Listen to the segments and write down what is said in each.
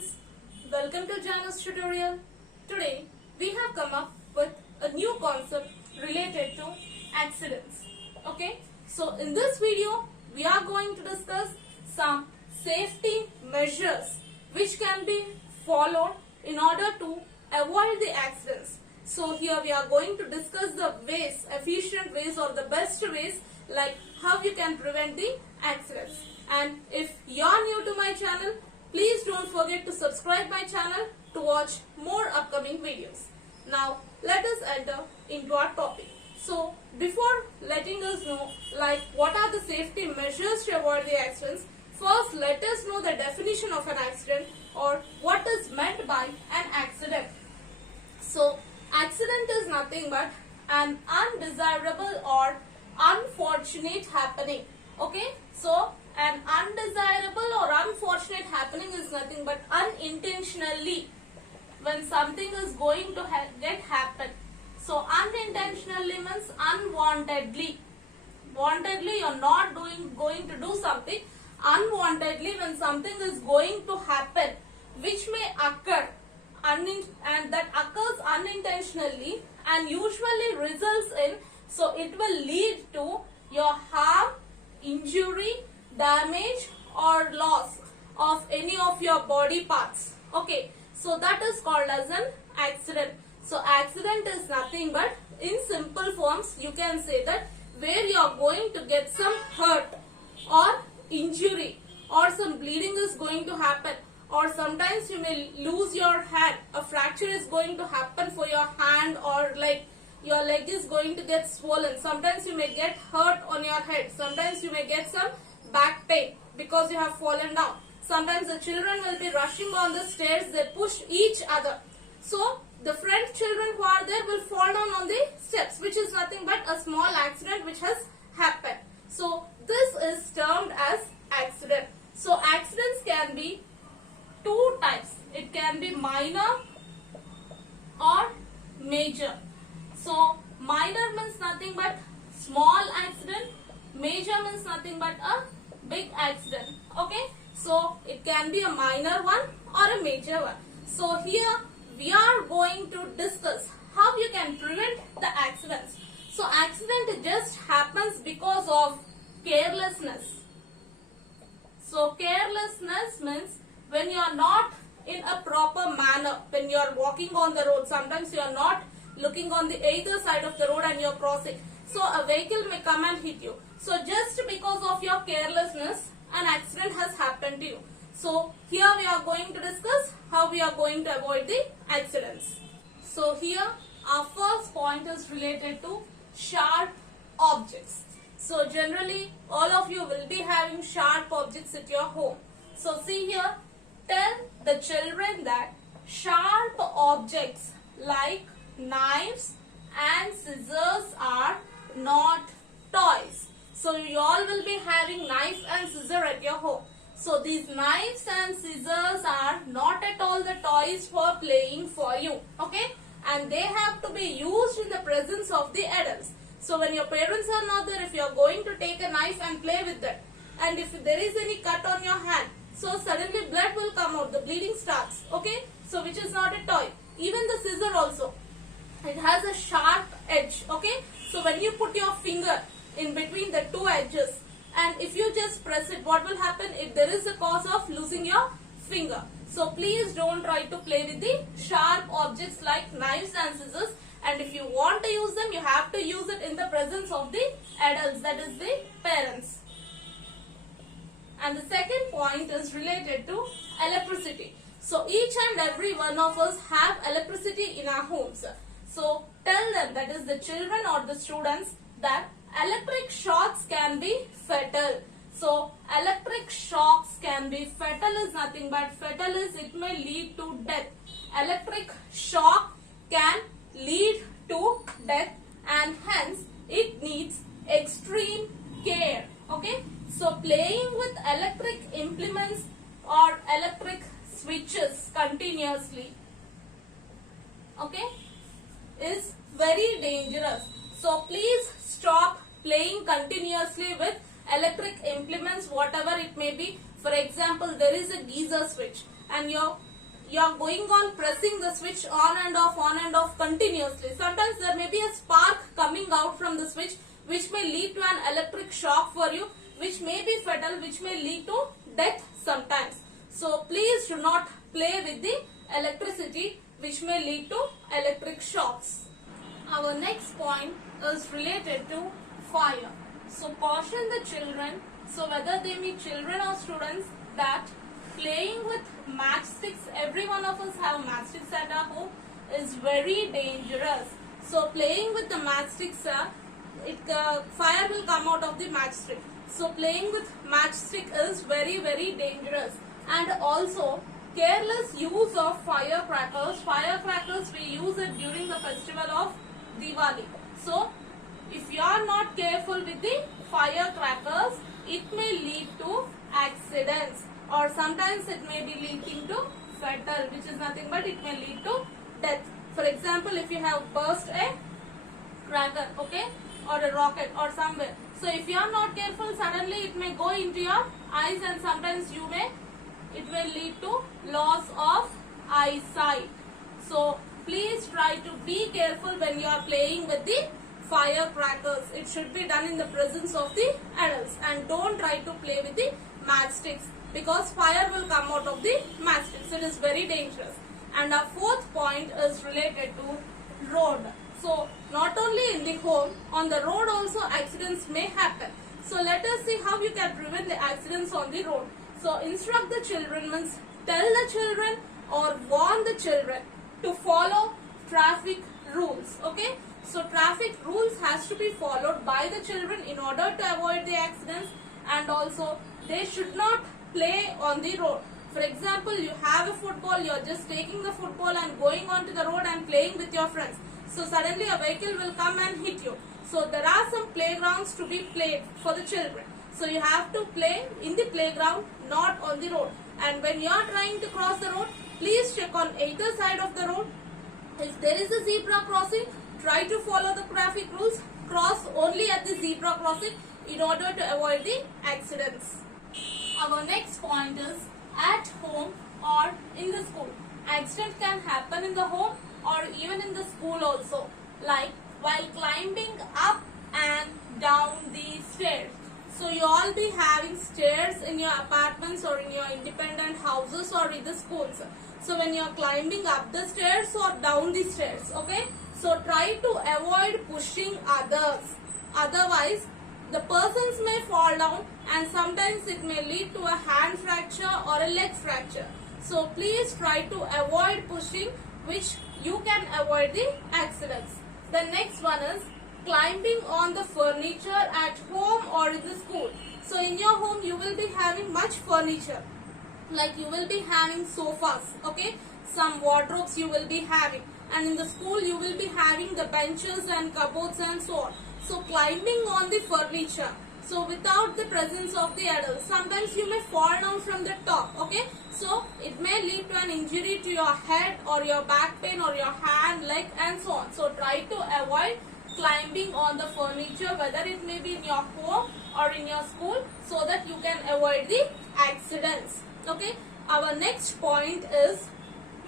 students, welcome to Janus tutorial. Today we have come up with a new concept related to accidents. Okay, so in this video we are going to discuss some safety measures which can be followed in order to avoid the accidents. So here we are going to discuss the ways, efficient ways or the best ways like how you can prevent the accidents. And if you are new to my channel, please don't forget to subscribe my channel to watch more upcoming videos. Now let us enter into our topic. So before letting us know like what are the safety measures to avoid the accidents, first let us know the definition of an accident or what is meant by an accident. So accident is nothing but an undesirable or unfortunate happening. Okay, so an undesirable or unfortunate happening is nothing but unintentionally when something is going to get happen. So unintentionally means unwantedly. Wantedly you're not going to do something. Unwantedly when something is going to happen which may occur and that occurs unintentionally and usually results in, so it will lead to your harm, injury, damage or loss of any of your body parts. Okay, so that is called as an accident. So accident is nothing but, in simple forms you can say that, where you are going to get some hurt or injury or some bleeding is going to happen, or sometimes you may lose your hand, a fracture is going to happen for your hand, or like your leg is going to get swollen. Sometimes you may get hurt on your head. Sometimes you may get some back pain because you have fallen down. Sometimes the children will be rushing on the stairs, they push each other. So the front children who are there will fall down on the steps, which is nothing but a small accident which has happened. So this is termed as accident. So accidents can be two types. It can be minor or major. So minor means nothing but small accident. Major means nothing but a big accident. Okay, so it can be a minor one or a major one. So here we are going to discuss how you can prevent the accidents. So accident just happens because of carelessness. So carelessness means when you are not in a proper manner, when you are walking on the road, sometimes you are not looking on the either side of the road and you are crossing. So a vehicle may come and hit you. So just because of your carelessness, an accident has happened to you. So here we are going to discuss how we are going to avoid the accidents. So here our first point is related to sharp objects. So generally all of you will be having sharp objects at your home. So see here, tell the children that sharp objects like knives and scissors are not toys. So you all will be having knife and scissor at your home. So these knives and scissors are not at all the toys for playing for you. Okay, and they have to be used in the presence of the adults. So when your parents are not there, if you are going to take a knife and play with that, and if there is any cut on your hand, so suddenly blood will come out, the bleeding starts. Okay, so which is not a toy. Even the scissor also, it has a sharp edge. Okay, so when you put your finger in between the two edges and if you just press it, what will happen? If there is a cause of losing your finger. So please don't try to play with the sharp objects like knives and scissors, and if you want to use them, you have to use it in the presence of the adults, that is the parents. And the second point is related to electricity. So each and every one of us have electricity in our homes. So tell them, that is the children or the students, that electric shocks can be fatal. So electric shocks can be fatal is nothing but, fatal is it may lead to death. Electric shock can lead to death and hence it needs extreme care. Okay, so playing with electric implements or electric switches continuously, okay, is very dangerous. So please stop playing continuously with electric implements, whatever it may be. For example, there is a geyser switch and your you are going on pressing the switch on and off continuously, sometimes there may be a spark coming out from the switch which may lead to an electric shock for you, which may be fatal, which may lead to death sometimes. So please do not play with the electricity which may lead to electric shocks. Our next point is related to fire. So caution the children, so whether they be children or students, that playing with matchsticks, every one of us have matchsticks at our home, is very dangerous. So playing with the matchsticks, fire will come out of the matchstick. So playing with matchstick is very dangerous. And also careless use of firecrackers. Firecrackers, we use it during the festival of Diwali. So if you are not careful with the firecrackers, it may lead to accidents, or sometimes it may be leading to fatal, which is nothing but it may lead to death. For example, if you have burst a cracker, okay, or a rocket or somewhere, so if you are not careful, suddenly it may go into your eyes, and sometimes it may lead to loss of eyesight. So please try to be careful when you are playing with the firecrackers. It should be done in the presence of the adults, and don't try to play with the matchsticks, because fire will come out of the matchsticks. It is very dangerous. And our fourth point is related to road. So not only in the home, on the road also accidents may happen. So let us see how you can prevent the accidents on the road. So instruct the children means tell the children or warn the children to follow traffic rules. Okay. So traffic rules has to be followed by the children in order to avoid the accidents, and also they should not play on the road. For example, you have a football, you are just taking the football and going onto the road and playing with your friends. So suddenly a vehicle will come and hit you. So there are some playgrounds to be played for the children. So you have to play in the playground, not on the road. And when you are trying to cross the road, please check on either side of the road. If there is a zebra crossing, try to follow the traffic rules. Cross only at the zebra crossing in order to avoid the accidents. Our next point is at home or in the school. Accident can happen in the home or even in the school also, like while climbing up and down the stairs. So you all be having stairs in your apartments or in your independent houses or in the schools. So when you are climbing up the stairs or down the stairs, okay, so try to avoid pushing others. Otherwise the persons may fall down, and sometimes it may lead to a hand fracture or a leg fracture. So please try to avoid pushing, which you can avoid the accidents. The next one is climbing on the furniture at home or in the school. So in your home you will be having much furniture, like you will be having sofas, okay, some wardrobes you will be having, and in the school you will be having the benches and cupboards and so on. So climbing on the furniture, so without the presence of the adults, sometimes you may fall down from the top, okay, so it may lead to an injury to your head or your back pain or your hand, leg and so on. So try to avoid climbing on the furniture, whether it may be in your home or in your school, so that you can avoid the accidents. Okay, our next point is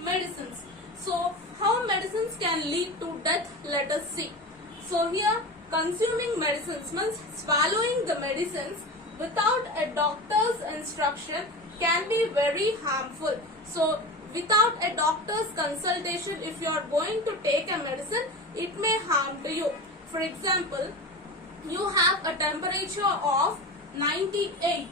medicines. So how medicines can lead to death, let us see. So here, consuming medicines means swallowing the medicines without a doctor's instruction can be very harmful. So without a doctor's consultation, if you are going to take a medicine, it may harm to you. For example, you have a temperature of 98,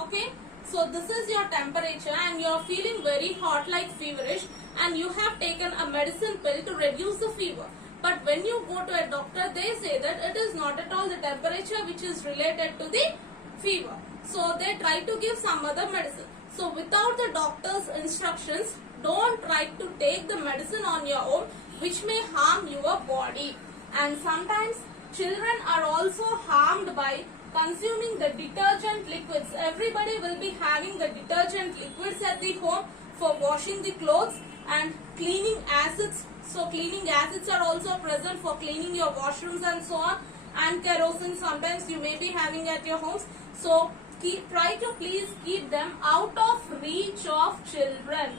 okay, so this is your temperature and you are feeling very hot, like feverish, and you have taken a medicine pill to reduce the fever. But when you go to a doctor, they say that it is not at all the temperature which is related to the fever. So they try to give some other medicine. So without the doctor's instructions, don't try to take the medicine on your own, which may harm your body. And sometimes children are also harmed by consuming the detergent liquids. Everybody will be having the detergent liquids at the home for washing the clothes and cleaning acids. So cleaning acids are also present for cleaning your washrooms and so on, and kerosene sometimes you may be having at your homes. So try to please keep them out of reach of children.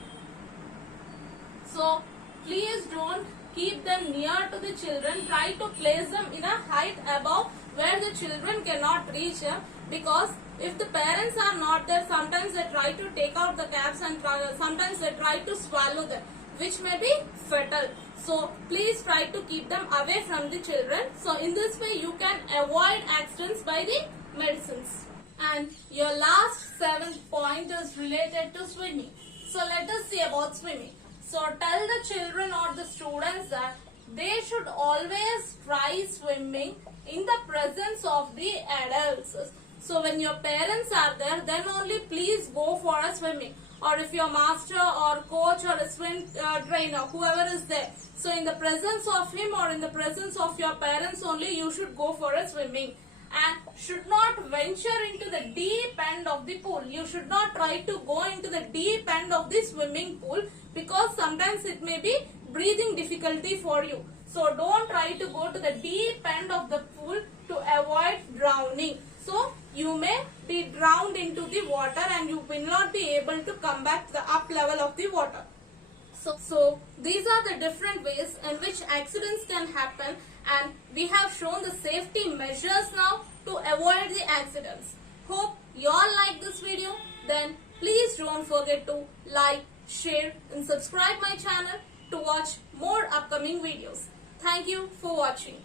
So please don't keep them near to the children. Try to place them in a height above where the children cannot reach them, because if the parents are not there, sometimes they try to take out the caps and sometimes they try to swallow them, which may be fatal. So please try to keep them away from the children. So in this way you can avoid accidents by the medicines. And your last 7th point is related to swimming. So let us see about swimming. So tell the children or the students that they should always try swimming in the presence of the adults. So when your parents are there, then only please go for a swimming. Or if your master or coach or a swim trainer, whoever is there, so in the presence of him or in the presence of your parents only, you should go for a swimming. And should not venture into the deep end of the pool. You should not try to go into the deep end of the swimming pool, because sometimes it may be breathing difficulty for you. So don't try to go to the deep end of the pool to avoid drowning. So you may be drowned into the water and you will not be able to come back to the up level of the water. So these are the different ways in which accidents can happen, and we have shown the safety measures now to avoid the accidents. Hope you all like this video. Then please don't forget to like, share and subscribe my channel to watch more upcoming videos. Thank you for watching.